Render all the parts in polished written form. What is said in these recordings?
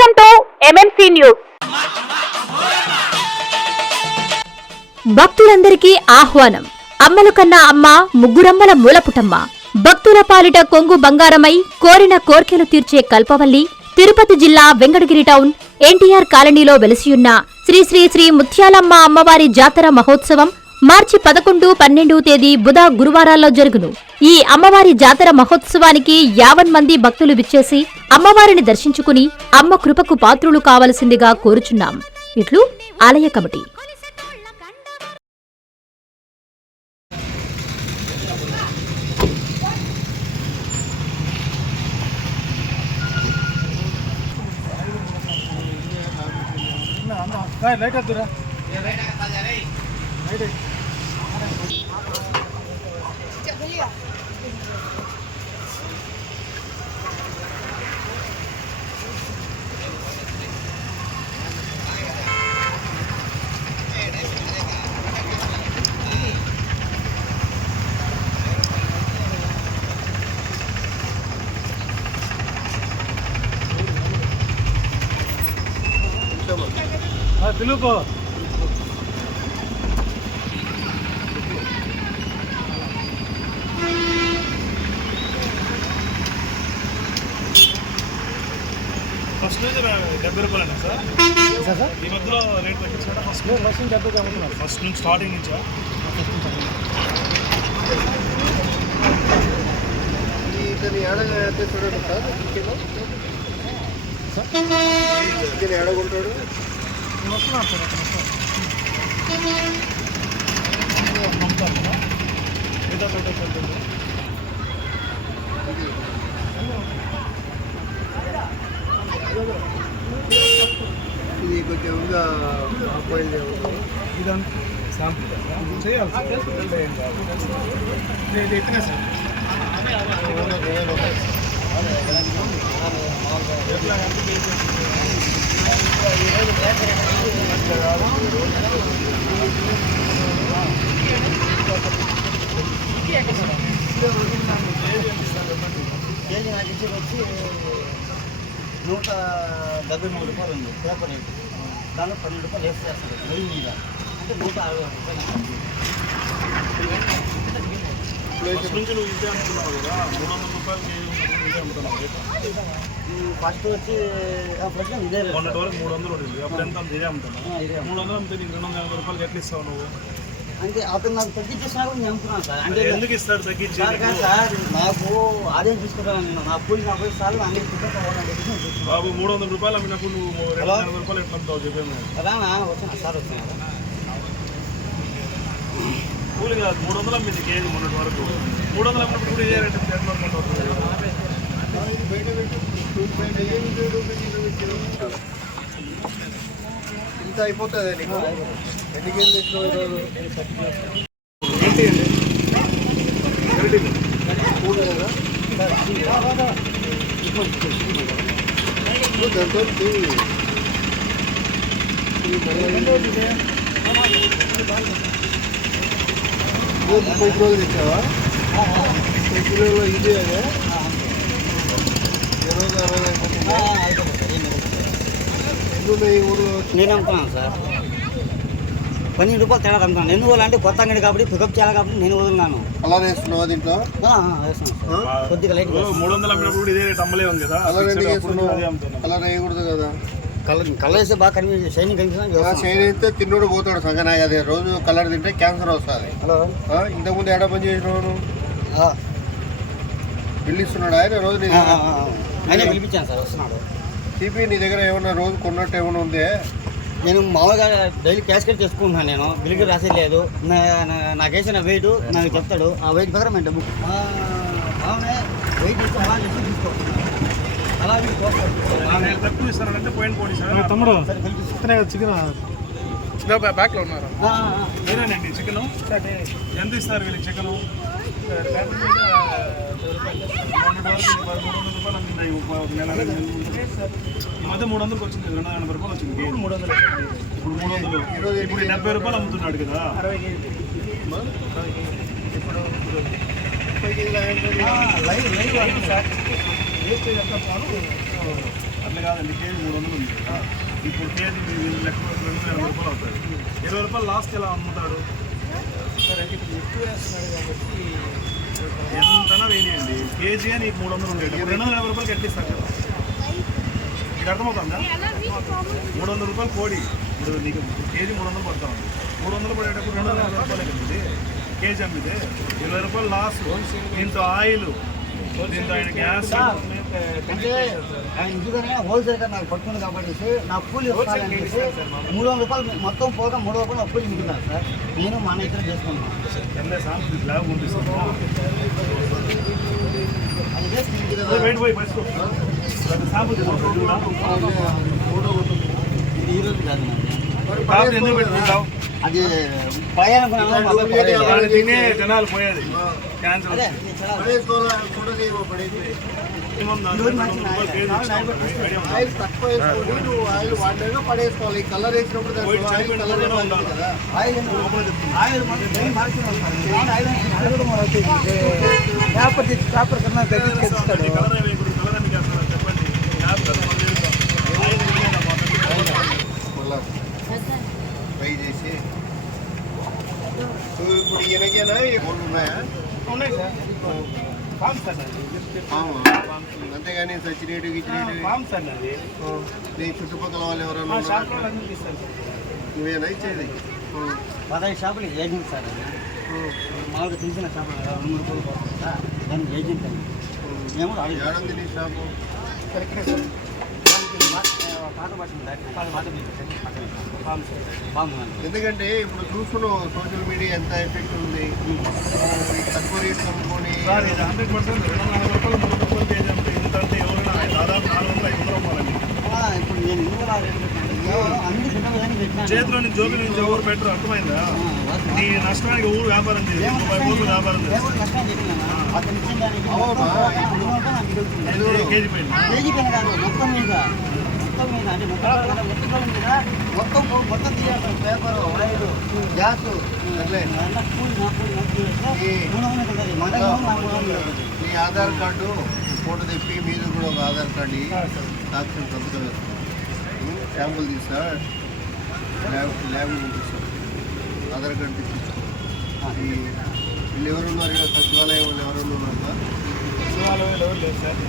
Welcome to MMC news. భక్తులందరికీ ఆహ్వానం. అమ్మలు కన్నా అమ్మ, ముగ్గురమ్మల మూలపుటమ్మ. భక్తుల పాలిట కొంగు బంగారమై కోరిన కోర్కెలు తీర్చే కల్పవల్లి తిరుపతి జిల్లా వెంకటగిరి టౌన్ ఎన్టీఆర్ కాలనీలో వెలసియున్న శ్రీ శ్రీ శ్రీ ముత్యాలమ్మ అమ్మవారి జాతర మహోత్సవం మార్చి 11, 12 తేదీ బుధ, గురువారాల్లో జరుగును. ఈ అమ్మవారి జాతర మహోత్సవానికి 50 మంది భక్తులు విచ్చేసి అమ్మవారిని దర్శించుకుని అమ్మ కృపకు పాత్రులు కావలసిందిగా కోరుచున్నాం. ఇట్లు ఆలయ కమిటీ. తెలుగు ఫస్ట్ నుంచి 70 రూపాయలు సార్. ఈ మధ్యలో రేట్ తగ్గించారా? ఫస్ట్ నుంచి 70 అమ్ముతున్నారు. ఫస్ట్ నుంచి స్టార్టింగ్ నుంచా? ಇದನ್ನು ಎಡಗೈತೆ చూడండి సార్. దీన్ని ఎడగుంటాడు వస్తున్నాను సార్. ఇది కొంచెం ఇంకా ఆయిల్ ఇదంతా శాంపుల్ చేయాలి సార్. నేను ఎట్టినా సార్ కేజీ నాకు ఇచ్చేది వచ్చి 173 రూపాయలు ఉంది పేపర్ రేటు. దానిలో 12 రూపాయలు వేస్ట్ చేస్తారు నెయ్యి మీద. అంటే 160 రూపాయలు. ఫస్ట్ నుంచి నువ్వు ఇదే అమ్ముతున్నావు కదా, 300 రూపాయలు ఇదే అమ్ముతున్నావు. ఫస్ట్ వచ్చి ఫస్ట్ ఇదే మొన్నటి వరకు 300 ఉంటుంది. అప్పుడు ఎంత ఇదే అమ్ముతున్నావు? 300 అమ్మితే నీకు 250 రూపాయలు ఎట్లా ఇస్తావు నువ్వు? అంటే అతను నాకు తగ్గించేసినా కూడా నేను అమ్ముతున్నాను సార్. అంటే ఎందుకు ఇస్తాడు తగ్గించి? సార్ నాకు ఆదాయం తీసుకుంటాను నేను. నా కూలి 40 సార్లు అన్ని బాబు 300 రూపాయలు అమ్మినప్పుడు నువ్వు 250 రూపాయలు ఎట్లా అమ్ముతావు చెప్పాను కదా. వచ్చినా సార్ వచ్చినా కూలి కాదు, 300 అమ్మింది కేజీ మొన్నటి వరకు. 300 అమ్మినప్పుడు కూడా ఇదే రేట్ ఎట్లా అవుతుంది? ఇంత అయిపోతుంది నీకు. ఎన్ని కేజీలు తెచ్చినావు ఈరోజు? ఏంటి అండి మూడు కదా దాంతో 30 కిలోలు తెచ్చావా? 10 కిలోలో ఇదే అదే 20-60 అయిపోతుందా? ఈ ఊళ్ళో నేను అమ్ముతున్నాను సార్. 12 రూపాయలు తేడా అమ్ముతాను. ఎందువల్ల అంటే కొత్త అంగడి కాబట్టి పికప్ చేయాలి కాబట్టి నేను వదులున్నాను. అలా వేస్తున్నావా దీంట్లో? వేస్తున్నాను సార్. కొద్దిగా లైట్ 300 అమ్మినప్పుడు ఇదే రేట్ అమ్మలేము కదా. కలర్ ఎందుకు వేస్తున్నావు? కలర్ వేయకూడదు కదా. కలర్ వేస్తే బాగా కనిపించింది, షైనింగ్ కనిపిస్తుంది. షైన్ అయితే తిన్నోడు పోతాడు సంగనా కదా. రోజు కలర్ తింటే క్యాన్సర్ వస్తుంది. హలో, ఇంతకుముందు ఎడ పని చేసినావు? పిలిస్తున్నాడు ఆయన రోజు. ఆయన పిలిపించాను సార్, వస్తున్నాడు. టీపీ నీ దగ్గర ఏమన్నా రోజు కొన్నట్టు ఏమైనా ఉందే? నేను మామూలుగా డైలీ క్యాష్ కట్ చేసుకుంటున్నాను. నేను బిల్లు రాసేది లేదు. నాకు వేసిన వెయిట్ నాకు చెప్తాడు. ఆ వెయిట్ ప్రకారం నేను డబ్బు వెయిట్ ఇస్తే అలా చేసి తీసుకోవచ్చు. అలా తక్కువ ఇస్తానంటే పోయిన పోటీ సార్. తమ్ముడు చికెన్ బ్యాక్లో ఉన్నారు. నేనండి చికెన్ ఎంత ఇస్తారు వీళ్ళకి? చికెను 300 వచ్చింది, 280 రూపాయలు వచ్చింది. 300 ఇప్పుడు 300 ఇప్పుడు 70 రూపాయలు అమ్ముతున్నాడు కదా. ఇప్పుడు 30 కేజీల అట్లా కాదండి, కేజీ 300 ఉంది కదా, ఇప్పుడు కేజీ మీరు లెక్క 280 రూపాయలు అవుతుంది. 20 రూపాయలు లాస్ట్ ఎలా అమ్ముతాడు? ఎంతనా వేయండి, కేజీ అని 300 ఉండేది, 280 రూపాయలు కట్టిస్తారు కదా. మీకు అర్థమవుతుందా? 300 రూపాయలు కోడి, ఇప్పుడు నీకు కేజీ 300 పడతా ఉంది. 300 పడేటప్పుడు 280 రూపాయలు కట్టింది కేజీ అమ్మితే 20 రూపాయలు లాస్. దీంతో ఆయిల్, దీంతో ఆయన గ్యాస్. అంటే ఆయన ఇందుకనే హోల్సేల్గా నాకు పడుతుంది కాబట్టి నా కూలి 300 రూపాయలు మొత్తం పోగా 3 రూపాయలు అప్పులు మిగులుతాను సార్. నేను మా అన్న ఇద్దరు చేసుకున్నాను. ల్యాబ్ పంపిస్తాను. అది వేసి పోయి పసుకో సాపు ఇది ఈరోజు కాదు కాదు, ఎందుకు పెట్టుకుంటావు? అది ప్రయాణం తినే జనాలు పోయేది క్యాన్సర్. ఆయిల్ తక్కువ వేసుకోండి, నువ్వు ఆయిల్ వాడినాక పడేసుకోవాలి. కలర్ వేసినప్పుడు పేపర్ కన్నా చెప్పండి ఫ్రై చేసి ఇప్పుడు ఈయనకేనా ఈ మూడు ఉన్నాయా? ఉన్నాయి సార్, ఫామ్ సార్ అంతేగాని సచ్చినేటు గిచ్చినేటు ఫామ్ సార్ అది. నీ చుట్టుపక్కల వాళ్ళు ఎవరైనా నువ్వేనా ఇచ్చేది? 15 షాపులు ఏజెంట్ సార్. మామూలుగా తెలిసిన షాపులు 2-3 రూపాయలు పోతుంది సార్, దానికి ఏజెంట్ అండి. మేము ఏడంది నీ షాపు? కరెక్టే సార్. పాత ఎందుకంటే ఇప్పుడు చూస్తున్నాం సోషల్ మీడియా ఎంత ఎఫెక్ట్ ఉంది. తక్కువ రేట్ అమ్ముకొని 100% 240 రూపాయలు 3 రూపాయలు కేజీ అంటే ఇంత అంటే ఎవరైనా దాదాపు 400-500 రూపాయలండి. ఇప్పుడు నేను చేతిలో నుంచి జోబి నుంచి ఎవరు పెట్టరు, అర్థమైందా? నీ నష్టానికి ఊరు వ్యాపారం చేసి 30 కోట్లు వ్యాపారం చేసి కేజీ పైన మొత్తం తీయాలి. పేపర్, వైర్, గ్యాస్, నీ ఆధార్ కార్డు ఫోటో తెప్పి మీద కూడా ఒక ఆధార్ కార్డు సాక్ష్యం సంతకం శాంపుల్ తీస్తా, ల్యాబ్ పంపిస్తాం. ఆధార్ కార్డు తెప్పిస్తాం. వీళ్ళు ఎవరున్నారు కదా, సచివాలయం వాళ్ళు ఎవరు ఉన్నారు? సచివాలయం ఎవరు లేదు సార్.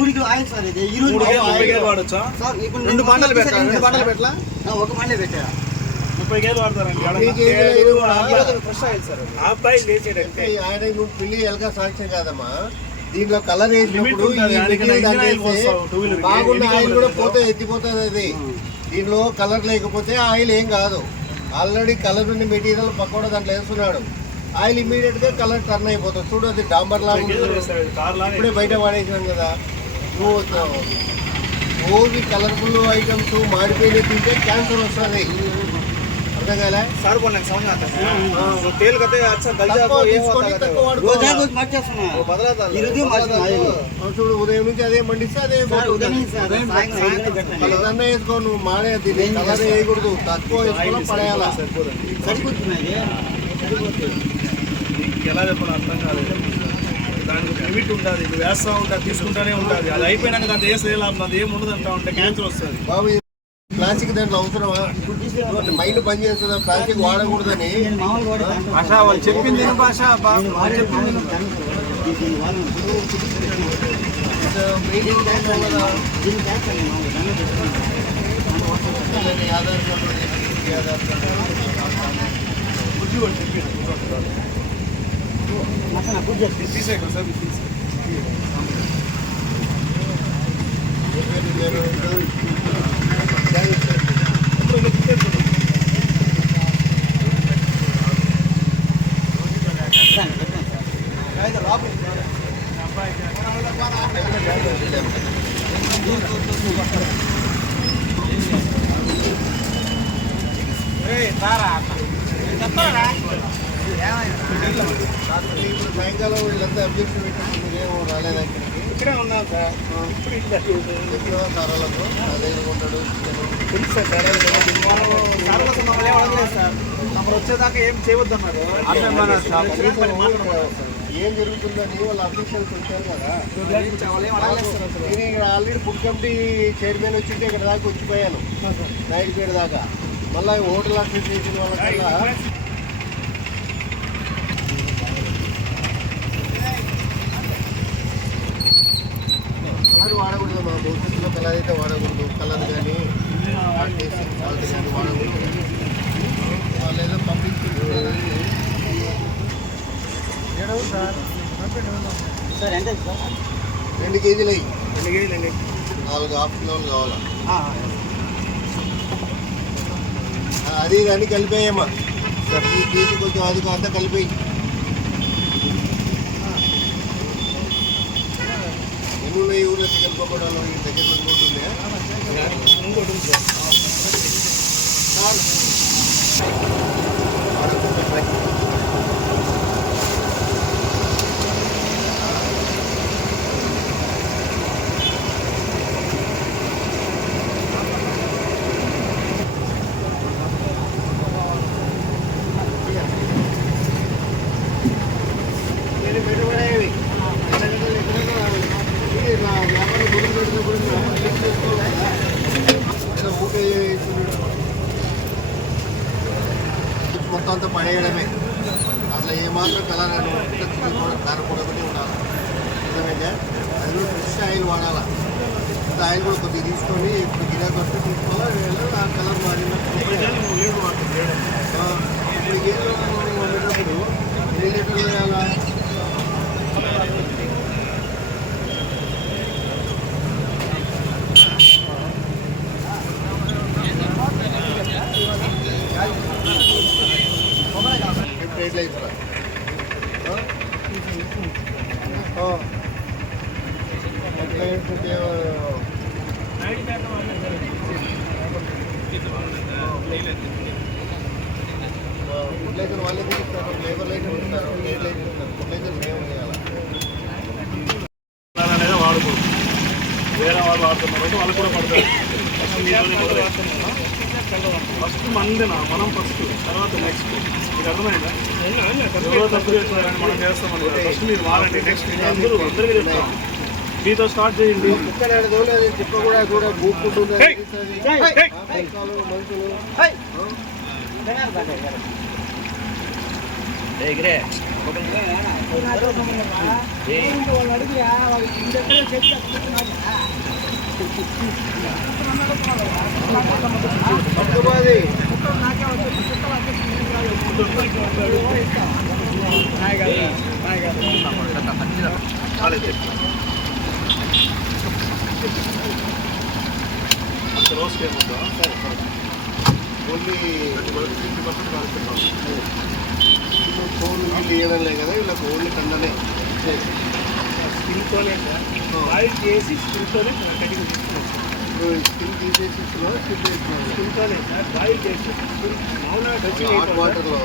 ఊరికి ఆయిల్ సార్ ఇది. ఈ రోజు వాడచ్చా? సార్ ఇప్పుడు 2 బాటలు పెట్టా, 2 బాటలు పెట్టలా? ఒక మండే పెట్టా. 30 కేజీలు వాడతారండి. Fresh oil sir. అబ్బాయి లేచేటంటే ఆయన నువ్వు పిల్లి ఎలగా సాక్ష్యం కాదమ్మా. దీంట్లో కలర్ వేసినప్పుడు బాగున్న ఆయిల్ కూడా పోతే ఎత్తిపోతుంది. అది దీనిలో కలర్ లేకపోతే ఆయిల్ ఏం కాదు. ఆల్రెడీ కలర్ ఉన్న మెటీరియల్ పక్కన దాంట్లో వేస్తున్నాడు. ఆయిల్ ఇమీడియట్ గా కలర్ టర్న్ అయిపోతుంది. చూడు, అది డాంబర్ లాగా ఇప్పుడే బయట పడేసినాం కదా. నువ్వు ఓన్లీ కలర్ఫుల్ ఐటమ్స్ మాడిపోయిన తింటే క్యాన్సర్ వస్తుంది. అర్థం కాలే సార్ बोलने समझ आता है तेल कहते अच्छा गल जाए तो ये होता है रोज रोज మార్చేస్తున్నా బదలాదా ఈ రోజు మార్చేస్తున్నా. చూడు, ఉదయం నుంచి అదే మండిస్తే అదే కలర్ వేసుకో. నువ్వు మాడే కలర్ వేయకూడదు, తక్కువ వేసుకోవడం పడేయాలా. సరిపోతున్నాయి. ఎలా చెప్పాలి అర్థం కాలేదు. దానికి లిమిట్ ఉంటుంది. నువ్వు వేస్తూ ఉంటా, తీసుకుంటానే ఉంటుంది. అది అయిపోయినాక దాంట్లో ఏ సేల్ అది ఏమి ఉండదు అంటా ఉంటే క్యాన్సర్ వస్తుంది. బాబు, ప్లాస్టిక్ దాంట్లో అవసరమా? మైండ్ పని చేస్తుందా ప్లాస్టిక్ వాడకూడదని? భాష వాళ్ళు చెప్పింది భాష ఆధార్ కార్డు బుద్ధి వాళ్ళు చెప్పింది తీసే సార్. సాయంకాలం వీళ్ళంతా అబ్జెక్షన్ పెట్టినప్పుడు ఏమో రాలేదు. ఇక్కడికి ఇక్కడే ఉన్నాను సార్. ఇప్పుడు దగ్గర సారాలకు నా దగ్గర ఉంటాడు తెలుసు సార్. సార్ కోసం మమ్మల్ని అడగలేదు సార్. మమ్మల్ని వచ్చేదాకా ఏం చేయవద్దన్నారు. ఏం జరుగుతుందని వాళ్ళ అఫీషియల్స్ వచ్చారు కదా. నేను ఇక్కడ ఆల్రెడీ ఫుడ్ కమిటీ చైర్మన్ వచ్చింటే ఇక్కడ దాకా వచ్చిపోయాను, నాయుడుపేట దాకా. మళ్ళీ హోటల్ అసోసియేషన్ వాళ్ళకల్లా కలర్ వాడకూడదు. మా భవిష్యత్తులో కలర్ అయితే వాడకూడదు. కలర్ కానీ సాల్ట్ కానీ వాడకూడదు. వాళ్ళు ఏదో పంపించుకుంటున్నారు. సార్ ఎంత సార్? 2 కేజీలు అయ్యి 2 కేజీలు అండి. 4 హాఫ్ కిలోలు కావాలా. అది కానీ కలిపేయమ్మా. ఈ కేజీ కొంచెం అది అంతా కలిపేయి. ఎన్ని ఉన్నాయి ఊళ్ళో చికెన్ పకోడాలు? ఈ దగ్గరలో ఇంకోటి ఇంకోటి ఉంది సార్. మొత్తం అంతా పడేయడమే. అట్లా ఏమాత్రం కలర్ కారం కూడా ఒకటి ఉండాలి. నిజమైతే అది కూడా ఫ్రెష్ ఆయిల్ వాడాలి. అంత ఆయిల్ కూడా కొద్దిగా తీసుకొని ఇప్పుడు గిరాకు వస్తే తీసుకోవాలి. ఆ కలర్ వాడినప్పుడు ఇప్పుడు గేదెలు వండేటప్పుడు 3 లీటర్లు వేయాలా? రేట్లు అవుతారా? ఎట్లా ఏంటంటే ఫుడ్లైజర్ వాళ్ళే ఇస్తారు, లేబర్ లైటర్ ఇస్తారు, లేట్ లైటర్ ఇస్తారు. ఫుడ్లైజర్ మేము చేయాలి అనేది వాడుకోవచ్చు. వేరే వాళ్ళు వాడుతున్నారు వాళ్ళు కూడా పడతారు. ఫస్ట్ మందిన మనం ఫస్ట్, తర్వాత నెక్స్ట్. మీకు అర్థమైందా? ఎవరో తప్పు చేస్తున్నారని మనం చేస్తామని ఫస్ట్ మీరు వాడండి. నెక్స్ట్ అందరూ అందరికీ చెప్తాం. మీతో స్టార్ట్ చేయండి. తిప్ప కూడా కూడా బూక్కుంటుంది మనుషులు. రోజుకి ఏమవుతా ఓన్లీ 50% కాల్చుకుంటాం. ఫోన్ తీయడంలే కదా, వీళ్ళకి ఓన్లీ కండనే. స్కిన్తోనే బాయిల్ చేసి స్కిన్తోనే కటింగ్ తీసుకున్నాం. స్కిన్ తీసేసి ఇస్తున్నాం, స్కిన్ చేస్తున్నాం. స్కిన్తోనే సార్ బాయిల్ చేసి మామూలుగా టచింగ్ హాట్ వాటర్లో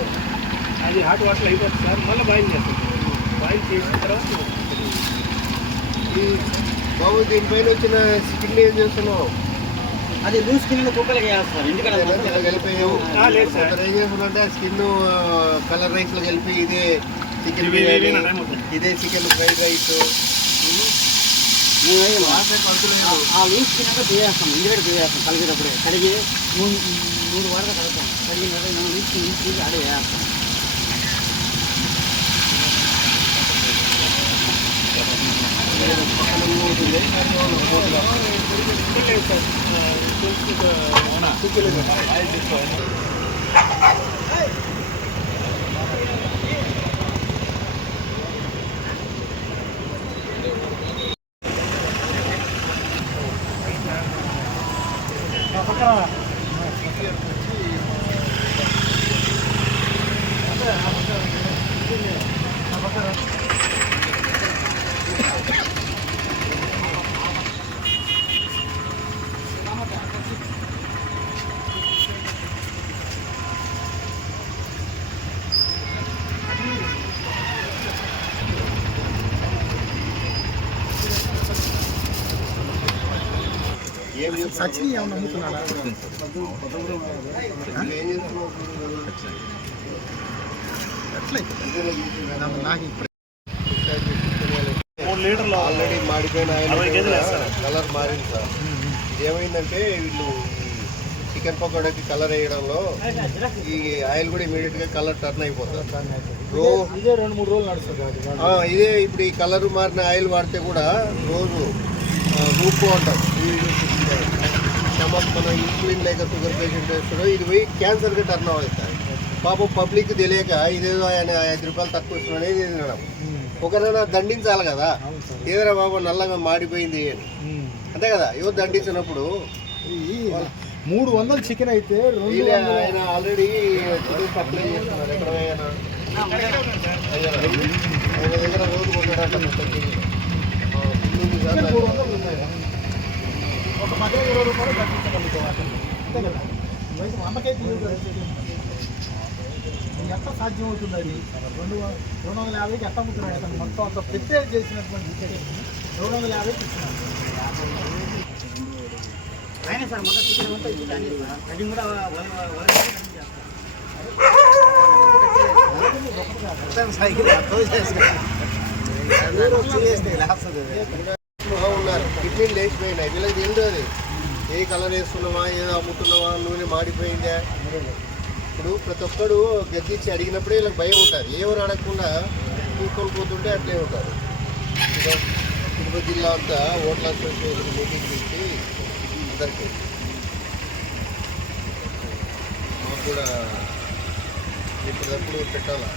అది హాట్ వాటర్ అయిపోతుంది సార్. మళ్ళీ బాయిల్ చేస్తాం. బాయిల్ చేసిన తర్వాత ఈ బాబు దీనిపైన వచ్చిన స్కిన్ ఏం చేస్తున్నావు? అది లూజ్ స్కిన్ కుక్కలకి వేస్తారు. ఎందుకంటే కలిపావు లేదు సార్. ఏం చేస్తున్నంటే ఆ స్కిన్ కలర్ రైస్లో కలిపి ఇదే చికెన్ బిర్యానీ, ఇదే చికెన్ ఫ్రైడ్ రైస్ ఆ లూజ్ స్కిన్ అంటే తీయేస్తాం. ఇంటికి తీయేస్తాం. కలిగేటప్పుడే కడిగి 3 వారాలు కలుగుతాం. కడిగిన తర్వాత మనం లూజ్ స్కిన్ తీసి ఆడ వేస్తాం. ఏం సచిన్ ఏమన్నా అమ్ముతున్నాడా? ఏం చేస్తున్నావు? నాకు ఇప్పుడు 3 లీటర్లు ఆల్రెడీ మాడిపోయిన 60 ఆయిల్ కేజీలు వేస్తారు. కలర్ మారింది సార్. ఏమైందంటే వీళ్ళు చికెన్ పకోడాకి కలర్ వేయడంలో ఈ ఆయిల్ కూడా ఇమీడియట్ గా కలర్ టర్న్ అయిపోతుంది. ఇదే 2-3 రోజులు నడుస్తుంది. ఇదే ఇప్పుడు ఈ కలర్ మారిన ఆయిల్ వాడితే కూడా రోజు రూపు అంటాం. మన ఇన్సులిన్ లేక షుగర్ పేషెంట్ వేస్తాడో ఇది పోయి క్యాన్సర్గా టర్న్ అవుతుంది. పాపం పబ్లిక్ తెలియక ఇదేదో ఆయన 5 రూపాయలు తక్కువ ఇస్తున్నాడు ఇది తినడం. ఒకరైనా దండించాలి కదా, ఏదైనా బాబు నల్లగా మాడిపోయింది అని, అంతే కదా. ఎవరు దండించినప్పుడు 300 చికెన్ అయితే ఆయన ఆల్రెడీ చికెన్ సప్లై చేస్తున్నారు. ఎక్కడ ఆయన దగ్గర రోజు కొన్నాడంట. ఒక మధ్య 20 రూపాయలు కట్టించగలుగుతాం. అంతే కదా, ఇవైతే 100 ఎంత సాధ్యం అవుతుంది? అది 250కి ఎట్ట అమ్ముతున్నాడు అతను. మొత్తం అంత ప్రిపేర్ చేసినటువంటి చికెన్ 250కి ఇస్తున్నాడు. అయినా సార్ మొత్తం చికెన్ అంతా ఇప్పుడు అన్నీ సార్ అది కూడా ఉన్నారు. కిడ్నీలు లేచిపోయినాయి. వీళ్ళకి తెలియదు అది ఏ కలర్ వేస్తున్నావా, ఏదో అమ్ముతున్నావా, నూనె మాడిపోయిందా. ఇప్పుడు ప్రతి ఒక్కడు గద్దించి అడిగినప్పుడే వీళ్ళకి భయం ఉంటుంది. ఎవరు అడగకుండా తీసుకొని పోతుంటే అట్లే ఉంటారు. తిరుపతి జిల్లా అంతా ఓట్ల అసోసియేషన్ మీటింగ్ ఇచ్చి అందరికీ మాకు కూడా ఇప్పటికప్పుడు పెట్టాలా.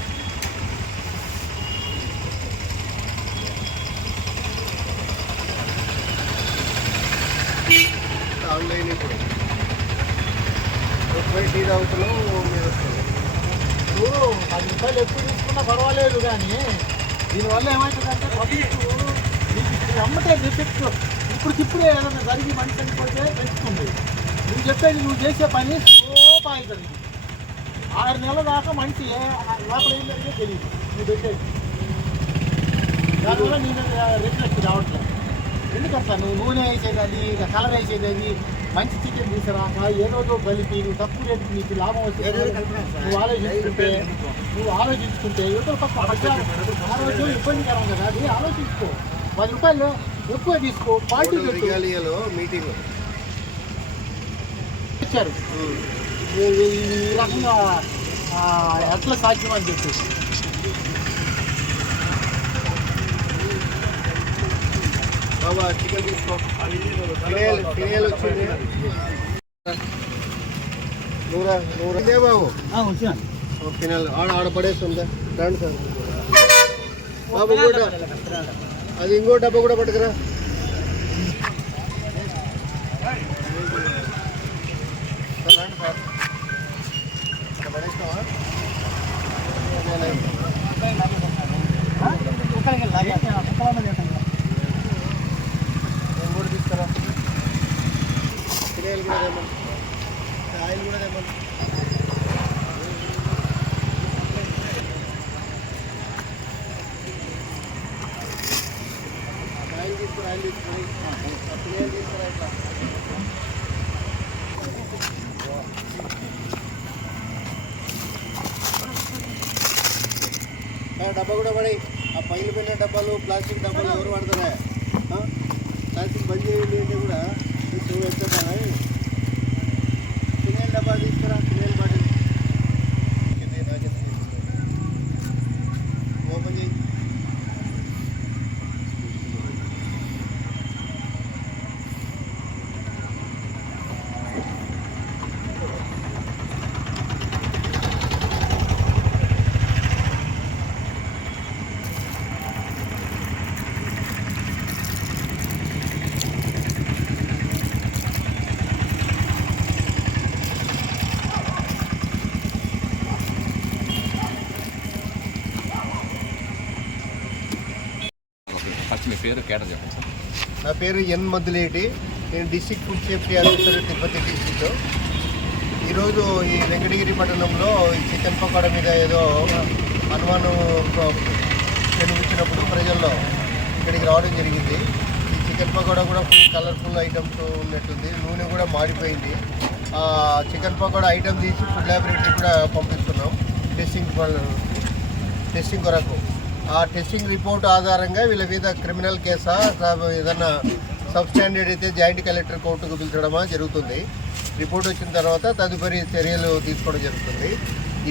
ఆన్లైన్ ఇప్పుడు పోయి టీ తాగుతున్నాం మీరు వస్తుంది. ఇప్పుడు 10 రూపాయలు ఎక్కువ తీసుకున్నా పర్వాలేదు, కానీ దీనివల్ల ఏమవుతుందంటే పబ్లిక్ నీకు ఇప్పుడు అమ్మటే డిఫెక్ట్ ఇప్పుడే ఏదైనా జరిగి మనిషి చనిపోతే పెంచుతుంది. నువ్వు చెప్పేది నువ్వు చేసే పని సోపా అవుతుంది. 6 నెలల దాకా మనిషి లోపల ఏం జరిగే తెలియదు నువ్వు పెట్టేది. దానివల్ల నేను రిఫ్లెక్ట్ రావట్లేదు. ఎందుకంటే నువ్వు నూనె వేసేది అది, కలర్ వేసేది అది, మంచి చికెన్ తీసుకురాక ఏదో కలిపి నువ్వు తక్కువ రేటుకి నీకు లాభం వచ్చేది నువ్వు ఆలోచించుకుంటే యువతల పక్క ఆరోగ్యం ఇబ్బందికరం కదా. అది ఆలోచించుకో. 10 రూపాయలు ఎక్కువ తీసుకో. పార్టీ రిగాలియాలో మీటింగ్ ఇచ్చారు. ఈ రకంగా ఎట్లా సాధ్యం అని చెప్పేసి బాబా చికెన్ తీసుకో. ఫినేల్ వచ్చింది. నూరే బాబు వచ్చినాను. ఫినాల్ ఆడ పడేస్తుందా. రండి సార్ బాబు కూడా అది ఇంకో డబ్బా కూడా పట్టుకురా. రండి సార్ అక్కడ పడేస్తావా? నేను కూడా తీసుకురా. ఫినాయిల్ కూడా తెమ్మని, ఆయిల్ కూడా తెమ్మని. ఆయిల్ తీసుకురా. ఫినాయిల్ తీసుకురా. ఇట్లా డబ్బా కూడా పడి. ఆ పైలు పోయిన డబ్బాలు, ప్లాస్టిక్ డబ్బాలు ఎవరు వాడతారా? ప్లాస్టిక్ బంద్ చేయండి అంటే కూడా నువ్వు ఎక్కడ ఫినాయిల్ డబ్బా తీసుకురా. ఫినాయిల్ బాటిల్ ఓపెన్ చేయి. ఫస్ట్ మీ పేరు కేటర్ చెప్పండి సార్. నా పేరు ఎన్ మద్దులేటి. నేను district food safety officer Tirupati district. ఈరోజు ఈ వెంకటగిరి పట్టణంలో ఈ చికెన్ పకోడా మీద ఏదో అనుమానం కనిపించినప్పుడు ప్రజల్లో ఇక్కడికి రావడం జరిగింది. ఈ చికెన్ పకోడా కూడా ఫుల్ కలర్ఫుల్ ఐటమ్స్ ఉన్నట్టుంది. నూనె కూడా మాడిపోయింది. చికెన్ పకోడా ఐటమ్ తీసి ఫుడ్ ల్యాబొరేటరీ కూడా పంపిస్తున్నాం టెస్టింగ్ కొరకు. ఆ టెస్టింగ్ రిపోర్ట్ ఆధారంగా వీళ్ళ మీద క్రిమినల్ కేసా ఏదన్నా సబ్స్టాండర్డ్ అయితే జాయింట్ కలెక్టర్ కోర్టుకు పిలిచడమా జరుగుతుంది. రిపోర్ట్ వచ్చిన తర్వాత తదుపరి చర్యలు తీసుకోవడం జరుగుతుంది.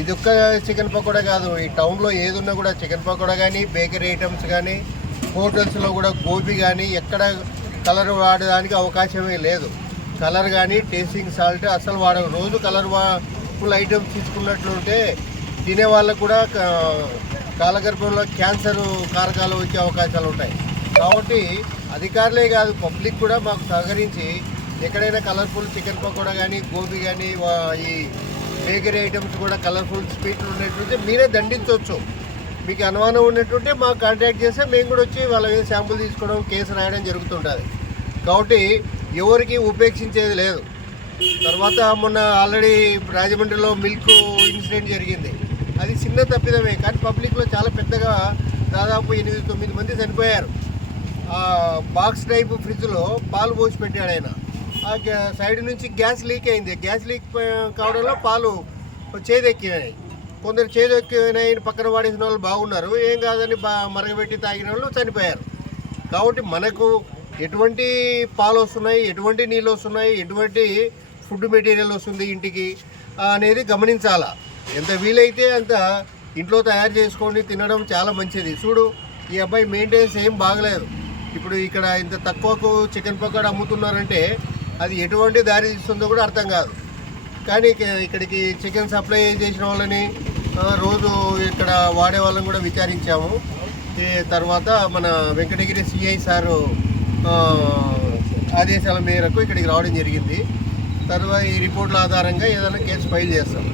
ఇది ఒక్క చికెన్ పకోడా కాదు, ఈ టౌన్లో ఏది ఉన్నా కూడా చికెన్ పకోడా కానీ, బేకరీ ఐటమ్స్ కానీ, హోటల్స్లో కూడా గోబీ కానీ ఎక్కడ కలర్ వాడడానికి అవకాశమే లేదు. కలర్ కానీ టేస్టింగ్ సాల్ట్ అసలు వాడరు. రోజు కలర్ ఫుల్ ఐటమ్స్ తీసుకున్నట్లుంటే తినే వాళ్ళకు కూడా కాలగర్భంలో క్యాన్సర్ కారకాలు వచ్చే అవకాశాలు ఉంటాయి. కాబట్టి అధికారులే కాదు, పబ్లిక్ కూడా మాకు సహకరించి ఎక్కడైనా కలర్ఫుల్ చికెన్ పకోడా కానీ, గోబీ కానీ, ఈ బేకరీ ఐటమ్స్ కూడా కలర్ఫుల్ స్వీట్లు ఉన్నట్టుంటే మీరే దండించవచ్చు. మీకు అనుమానం ఉన్నట్టుంటే మాకు కాంటాక్ట్ చేస్తే మేము కూడా వచ్చి వాళ్ళ మీద శాంపుల్ తీసుకోవడం, కేసు రాయడం జరుగుతుంటుంది. కాబట్టి ఎవరికి ఉపేక్షించేది లేదు. తర్వాత మొన్న ఆల్రెడీ రాజమండ్రిలో మిల్క్ ఇన్సిడెంట్ జరిగింది. అది చిన్న తప్పిదమే, కానీ పబ్లిక్లో చాలా పెద్దగా దాదాపు 8-9 మంది చనిపోయారు. బాక్స్ టైప్ ఫ్రిడ్జ్లో పాలు పోసి పెట్టాడు ఆయన. ఆ సైడ్ నుంచి గ్యాస్ లీక్ అయింది. గ్యాస్ లీక్ కావడంలో పాలు చేదెక్కినాయి. కొందరు చేదెక్కినాయి పక్కన వాడేసిన వాళ్ళు బాగున్నారు, ఏం కాదని మరగబెట్టి తాగిన వాళ్ళు చనిపోయారు. కాబట్టి మనకు ఎటువంటి పాలు వస్తున్నాయి, ఎటువంటి నీళ్ళు వస్తున్నాయి, ఎటువంటి ఫుడ్ మెటీరియల్ వస్తుంది ఇంటికి అనేది గమనించాలా. ఎంత వీలైతే అంత ఇంట్లో తయారు చేసుకొని తినడం చాలా మంచిది. చూడు, ఈ అబ్బాయి మెయింటెనెన్స్ ఏం బాగలేదు. ఇప్పుడు ఇక్కడ ఇంత తక్కువకు చికెన్ పకోడా అమ్ముతున్నారంటే అది ఎటువంటి దారి తీస్తుందో కూడా అర్థం కాదు. కానీ ఇక్కడికి చికెన్ సప్లై చేసిన వాళ్ళని, రోజు ఇక్కడ వాడే వాళ్ళని కూడా విచారించాము. తర్వాత మన వెంకటగిరి సిఐ సారు ఆదేశాల మేరకు ఇక్కడికి రావడం జరిగింది. తర్వాత ఈ రిపోర్ట్ల ఆధారంగా ఏదైనా కేసు ఫైల్ చేస్తాం.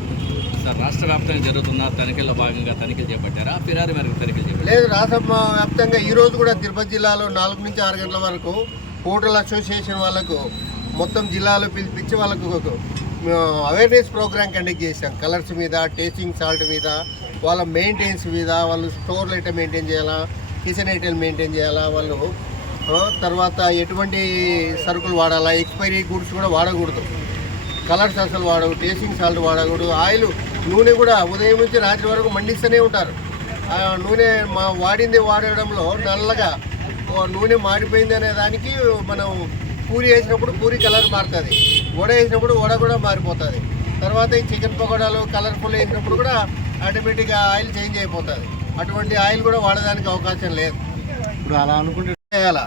సార్, రాష్ట్ర వ్యాప్తంగా జరుగుతున్న తనిఖీల్లో భాగంగా తనిఖీలు చేపట్టారా? ఫిర్యాదు మేరకు తనిఖీలు చేపట్టారు? లేదు, రాష్ట్ర వ్యాప్తంగా ఈరోజు కూడా తిరుపతి జిల్లాలో 4 నుంచి 6 గంటల వరకు హోటల్ అసోసియేషన్ వాళ్ళకు మొత్తం జిల్లాలో పిలిపించి వాళ్ళకు అవేర్నెస్ ప్రోగ్రామ్ కండక్ట్ చేశాం. కలర్స్ మీద, టేస్టింగ్ సాల్ట్ మీద, వాళ్ళ మెయింటెనెన్స్ మీద, వాళ్ళు స్టోర్లు ఎట్లా మెయింటైన్ చేయాలా, కిచెన్ ఐటెం మెయింటైన్ చేయాలా, వాళ్ళు తర్వాత ఎటువంటి సరుకులు వాడాలా, ఎక్స్పైరీ గుడ్స్ కూడా వాడకూడదు, కలర్స్ అసలు వాడవు, టేస్టింగ్ సాల్ట్ వాడకూడదు, ఆయిల్ నూనె కూడా ఉదయం నుంచి రాత్రి వరకు మండిస్తూనే ఉంటారు. నూనె వాడడంలో నల్లగా నూనె మాడిపోయింది అనే దానికి మనం పూరి వేసినప్పుడు పూరి కలర్ మారుతుంది, వడ వేసినప్పుడు వడ కూడా మారిపోతుంది. తర్వాత ఈ చికెన్ పకోడాలు కలర్ఫుల్ వేసినప్పుడు కూడా ఆటోమేటిక్గా ఆయిల్ చేంజ్ అయిపోతుంది. అటువంటి ఆయిల్ కూడా వాడడానికి అవకాశం లేదు. ఇప్పుడు అలా అనుకుంటే చేయాలా?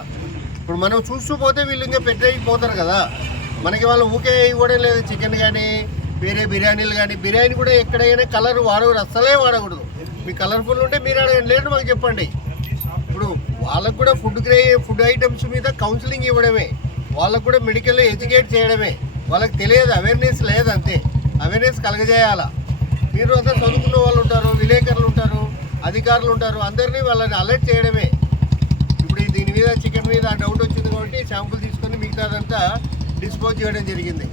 ఇప్పుడు మనం చూస్తూ పోతే వీళ్ళు ఇంకా పెట్టేయిపోతారు కదా. మనకి వాళ్ళు ఊకే ఇవ్వడం లేదు. చికెన్ కానీ, వేరే బిర్యానీలు కానీ, బిర్యానీ కూడా ఎక్కడైనా కలర్ వాడకూడదు, అస్సలే వాడకూడదు. మీకు కలర్ఫుల్ ఉంటే మీరు అడగండి, లేదు మాకు చెప్పండి. ఇప్పుడు వాళ్ళకు కూడా ఫుడ్ ఐటమ్స్ మీద కౌన్సిలింగ్ ఇవ్వడమే, వాళ్ళకు కూడా మెడికల్ ఎడ్యుకేట్ చేయడమే. వాళ్ళకి తెలియదు, అవేర్నెస్ లేదు, అంతే. అవేర్నెస్ కలగజేయాలా. మీరు అసలు చదువుకున్న వాళ్ళు ఉంటారు, విలేకరులు ఉంటారు, అధికారులు ఉంటారు, అందరినీ వాళ్ళని అలర్ట్ చేయడమే. ఇప్పుడు దీని మీద చికెన్ మీద డౌట్ వచ్చింది కాబట్టి శాంపుల్ తీసుకొని మిగతాదంతా డిస్పోజ్ చేయడం జరిగింది.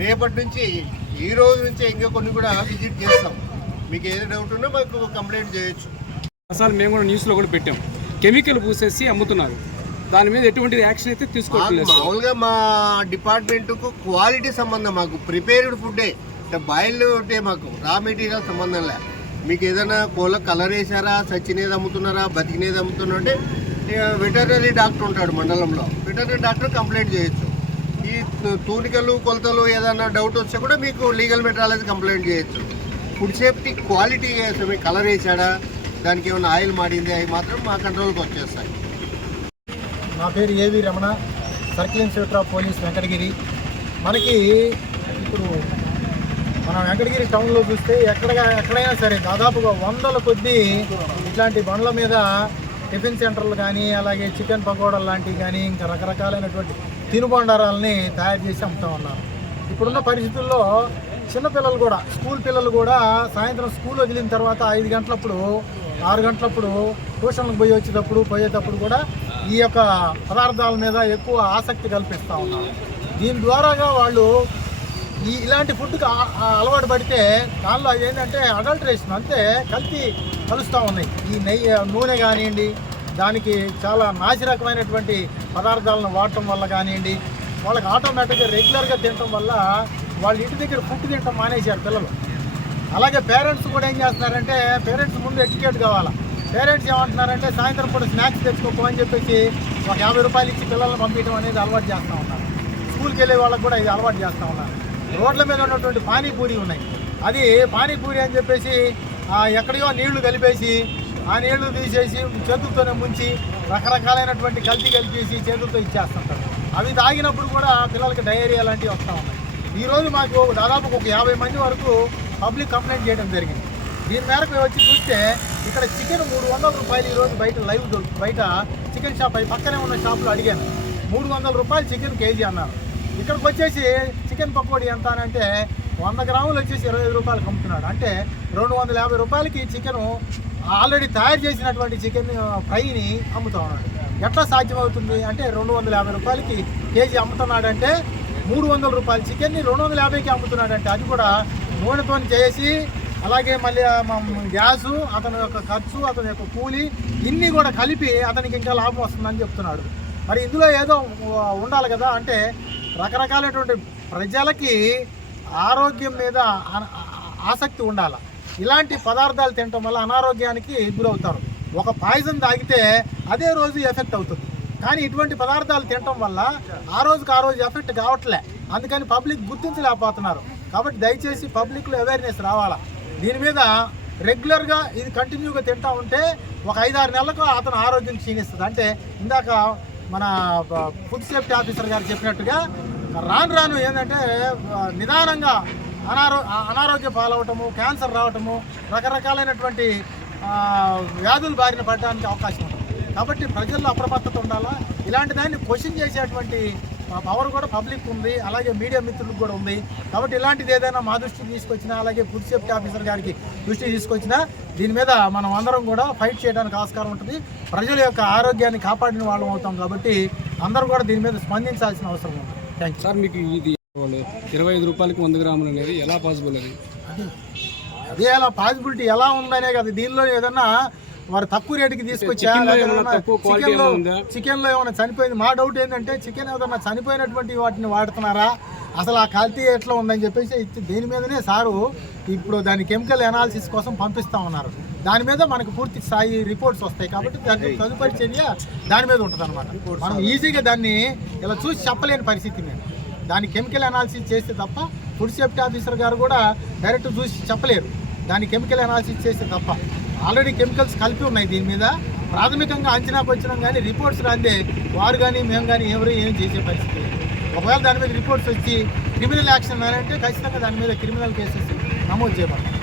రేపటి నుంచి, ఈ రోజు నుంచి ఇంకా కొన్ని కూడా విజిట్ చేస్తాం. మీకు ఏది డౌట్ ఉన్నా మాకు కంప్లైంట్ చేయొచ్చు. అసలు మేము కూడా న్యూస్లో కూడా పెట్టాం, కెమికల్ పూసేసి అమ్ముతున్నారు. దాని మీద ఎటువంటి యాక్షన్ అయితే తీసుకోవట్లేదు. మామూలుగా మా డిపార్ట్మెంట్కు క్వాలిటీ సంబంధం, మాకు ప్రిపేర్డ్ ఫుడ్డే, బాయిల్డ్ ఉంటే మాకు రా మెటీరియల్ సంబంధం లే. మీకు ఏదైనా కోళ్ళ కలర్ వేసారా, సచ్చినేది అమ్ముతున్నారా, బతికినేది అమ్ముతున్నా అంటే వెటర్నరీ డాక్టర్ ఉంటాడు మండలంలో, వెటర్నరీ డాక్టర్ కంప్లైంట్ చేయొచ్చు. ఈ తూనికలు కొలతలు ఏదైనా డౌట్ వస్తే కూడా మీకు లీగల్ మెట్రాలజీ కంప్లైంట్ చేయొచ్చు. ఫుడ్ సేఫ్టీ క్వాలిటీ కలర్ వేసాడా, దానికి ఏమైనా ఆయిల్ మాడింది, అవి మాత్రం మా కంట్రోల్కి వచ్చేస్తాయి. నా పేరు ఏవి Ramana, circle inspector of police Venkatagiri. మనకి ఇప్పుడు మనం వెంకటగిరి టౌన్లో చూస్తే ఎక్కడైనా సరే దాదాపుగా 100ల కొద్దీ ఇట్లాంటి బండ్ల మీద టిఫిన్ సెంటర్లు కానీ, అలాగే చికెన్ పకోడాలు లాంటివి కానీ, ఇంకా రకరకాలైనటువంటి తినుబండారాలని తయారు చేసి అమ్ముతూ ఉన్నారు. ఇప్పుడున్న పరిస్థితుల్లో చిన్నపిల్లలు కూడా, స్కూల్ పిల్లలు కూడా సాయంత్రం స్కూల్ వదిలిన తర్వాత 5 గంటలప్పుడు, 6 గంటలప్పుడు ట్యూషన్లకు పోయేటప్పుడు కూడా ఈ యొక్క పదార్థాల మీద ఎక్కువ ఆసక్తి కల్పిస్తూ ఉన్నారు. దీని ద్వారాగా వాళ్ళు ఇలాంటి ఫుడ్కి అలవాటు పడితే దానిలో ఏంటంటే అడల్టరేషన్, అంతే కలుస్తూ ఉన్నాయి. ఈ నూనె కానివ్వండి, దానికి చాలా నాసిరకమైనటువంటి పదార్థాలను వాడటం వల్ల కానివ్వండి, వాళ్ళకి ఆటోమేటిక్గా రెగ్యులర్గా తినటం వల్ల వాళ్ళ ఇంటి దగ్గర ఫుడ్ తినటం మానేశారు పిల్లలు. అలాగే పేరెంట్స్ కూడా ఏం చేస్తున్నారంటే, పేరెంట్స్ ముందు ఎడ్యుకేట్ కావాలా. పేరెంట్స్ ఏమంటున్నారంటే సాయంత్రం పూట స్నాక్స్ తెచ్చుకోపో అని చెప్పేసి ఒక 50 రూపాయలు ఇచ్చి పిల్లల్ని పంపించడం అనేది అలవాటు చేస్తూ ఉన్నారు. స్కూల్కి వెళ్ళే వాళ్ళకి కూడా ఇది అలవాటు చేస్తూ ఉన్నారు. రోడ్ల మీద ఉన్నటువంటి పానీపూరి ఉన్నాయి, అది పానీపూరి అని చెప్పేసి ఎక్కడియో నీళ్లు కలిపేసి ఆ నీళ్లు తీసేసి చేతులతోనే ముంచి రకరకాలైనటువంటి కలిపేసి చేతులతో ఇచ్చేస్తుంటారు. అవి తాగినప్పుడు కూడా పిల్లలకి డయేరియా లాంటివి వస్తూ ఉన్నాయి. ఈరోజు మాకు దాదాపు ఒక 50 మంది వరకు పబ్లిక్ కంప్లైంట్ చేయడం జరిగింది. దీని మేరకు వచ్చి చూస్తే ఇక్కడ చికెన్ 300 రూపాయలు ఈరోజు బయట లైవ్ బయట చికెన్ షాప్ అయి పక్కనే ఉన్న షాపులో అడిగాను, 300 రూపాయలు చికెన్ కేజీ అన్నారు. ఇక్కడికి వచ్చేసి చికెన్ పకోడీ ఎంత అని అంటే 100 గ్రాములు వచ్చేసి 25 రూపాయలు అమ్ముతున్నాడు. అంటే 250 రూపాయలకి చికెను ఆల్రెడీ తయారు చేసినటువంటి చికెన్ ఫ్రైని అమ్ముతా ఉన్నాడు. ఎట్లా సాధ్యమవుతుంది అంటే 250 రూపాయలకి కేజీ అమ్ముతున్నాడంటే 300 రూపాయల చికెన్ని 250కి అమ్ముతున్నాడంటే అది కూడా నూనెతో చేసి, అలాగే మళ్ళీ గ్యాసు, అతని యొక్క ఖర్చు, అతని యొక్క కూలి ఇన్ని కూడా కలిపి అతనికి ఇంకా లాభం వస్తుందని చెప్తున్నాడు. మరి ఇందులో ఏదో ఉండాలి కదా. అంటే రకరకాలైనటువంటి ప్రజలకి ఆరోగ్యం మీద ఆసక్తి ఉండాలి. ఇలాంటి పదార్థాలు తినటం వల్ల అనారోగ్యానికి గురవుతారు. ఒక పాయిజన్ తాగితే అదే రోజు ఎఫెక్ట్ అవుతుంది, కానీ ఇటువంటి పదార్థాలు తినటం వల్ల ఆ రోజు ఎఫెక్ట్ కావట్లే. అందుకని పబ్లిక్ గుర్తించలేకపోతున్నారు. కాబట్టి దయచేసి పబ్లిక్లో అవేర్నెస్ రావాలా. దీని మీద రెగ్యులర్గా ఇది కంటిన్యూగా తింటూ ఉంటే ఒక 5-6 నెలలకు అతను ఆరోగ్యం క్షీణిస్తుంది. అంటే ఇందాక మన ఫుడ్ సేఫ్టీ ఆఫీసర్ గారు చెప్పినట్టుగా రాను ఏంటంటే నిదానంగా అనారోగ్య పాలవటము, క్యాన్సర్ రావటము, రకరకాలైనటువంటి వ్యాధులు బారిన పడడానికి అవకాశం ఉంటుంది. కాబట్టి ప్రజల్లో అప్రమత్తత ఉండాలా. ఇలాంటి దాన్ని క్వశ్చన్ చేసేటువంటి పవర్ కూడా పబ్లిక్ ఉంది, అలాగే మీడియా మిత్రులకు కూడా ఉంది. కాబట్టి ఇలాంటిది ఏదైనా మా దృష్టికి తీసుకొచ్చినా, అలాగే ఫుడ్ సేఫ్టీ ఆఫీసర్ గారికి దృష్టికి తీసుకొచ్చినా దీని మీద మనం అందరం కూడా ఫైట్ చేయడానికి ఆస్కారం ఉంటుంది. ప్రజల యొక్క ఆరోగ్యాన్ని కాపాడిన వాళ్ళం అవుతాం. కాబట్టి అందరూ కూడా దీని మీద స్పందించాల్సిన అవసరం ఉంది. Thank you. సార్, మీకు ఇది 25 రూపాయలకి 100 గ్రాములు అనేది ఎలా పాసిబుల్? అదే ఎలా పాసిబిలిటీ ఎలా ఉందనే కదా. దీనిలో ఏదన్నా వారు తక్కువ రేటుకి తీసుకొచ్చా, చికెన్లో ఏమైనా చనిపోయింది. మా డౌట్ ఏంటంటే చికెన్ ఏదన్నా చనిపోయినటువంటి వాటిని వాడుతున్నారా, అసలు ఆ కల్తీ ఎట్లా ఉందని చెప్పేసి దీని మీదనే సారు ఇప్పుడు దాని కెమికల్ అనాలిసిస్ కోసం పంపిస్తూ ఉన్నారు. దాని మీద మనకు పూర్తి స్థాయి రిపోర్ట్స్ వస్తాయి. కాబట్టి దాని తదుపరి చర్య దాని మీద ఉంటుంది అనమాట. మనం ఈజీగా దాన్ని ఇలా చూసి చెప్పలేని పరిస్థితి మీద దాని కెమికల్ అనాలిసిస్ చేస్తే తప్ప ఫుడ్ సేఫ్టీ ఆఫీసర్ గారు కూడా డైరెక్ట్ చూసి చెప్పలేరు. దాని కెమికల్ అనాలిసిస్ చేస్తే తప్ప ఆల్రెడీ కెమికల్స్ కలిపి ఉన్నాయి. దీని మీద ప్రాథమికంగా అంచనాకు వచ్చినాం, కానీ రిపోర్ట్స్ రాందే వారు కానీ మేము కానీ ఎవరు ఏం చేసే పరిస్థితి లేదు. ఒకవేళ దాని మీద రిపోర్ట్స్ వచ్చి క్రిమినల్ యాక్షన్ అంటే ఖచ్చితంగా దాని మీద క్రిమినల్ కేసెస్ నమోదు చేయబడతాయి.